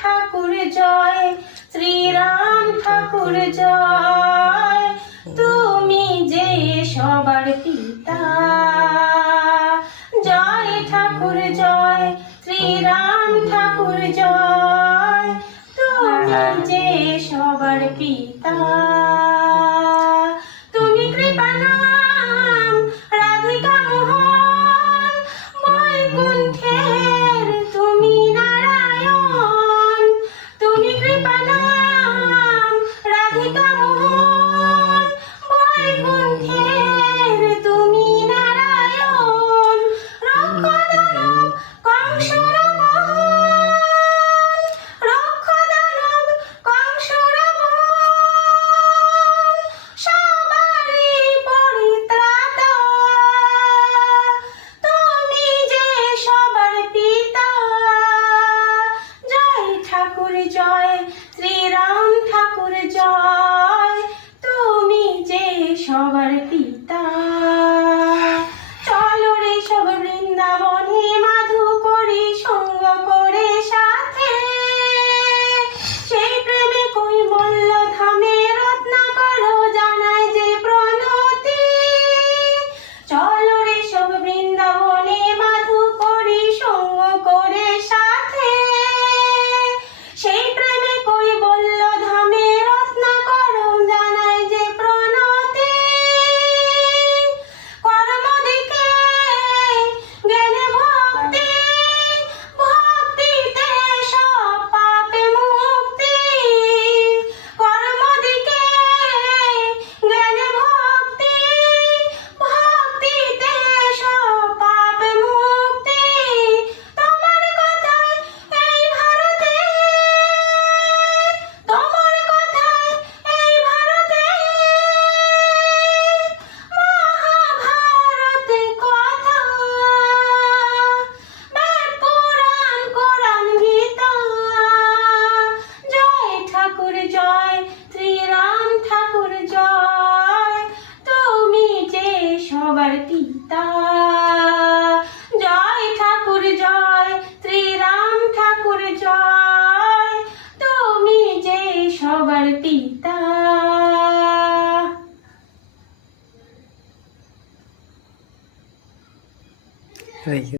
ঠাকুর জয়, শ্রীরাম ঠাকুর জয়, তুমি যে সবার পিতা। জয় ঠাকুর জয়, শ্রীরাম ঠাকুর জয়, তুমি যে সবার পিতা। তুমি কৃপানাম রাধিকা মোহন, বৈকুণ্ঠের তুমি নারায়ণ। তুমি কৃপানাম রাধিকা মোহন, বৈকুণ্ঠের তুমি নারায়ণ। রক্ষদানব কংসর মোহন, রক্ষদানব কংসর মোহন, সবারই পরিত্রাতা। তুমি যে সবার পিতা। জয় ঠাকুর জয়, শ্রীরাম ঠাকুর জয়, তুমি যে সবার পিতা। চলো রে সব বৃন্দাবনে মাধু করি সঙ্গ করে সাথে, সেই প্রেমে কৈবল্য ধামে রত্নাকর জানায় যে প্রণতি। চলো রে সব বৃন্দাবনে মাধু করি সঙ্গ করে সাথে, সেই প্রেমে কৈবল্য ধামে রত্নাকর জানায় যে প্রণতি। কর্ম দিকে জ্ঞানে ভক্তি, ভক্তিতে সব পাপে মুক্তি। কর্ম দিকে জ্ঞানে ভক্তি, ভক্তিতে সব পাপে মুক্তি। তোমার কথায় এই ভারতে, তোমার কথায় এই ভারতে, মহাভারতে কথা, বেদ পুরাণ কোরআন গীতা। জয় ঠাকুর জয়, শ্রীরাম ঠাকুর জয়, তুমি যে সবার পিতা। জয় ঠাকুর জয়, শ্রীরাম ঠাকুর জয়, তুমি যে সবার পিতা। Thank you.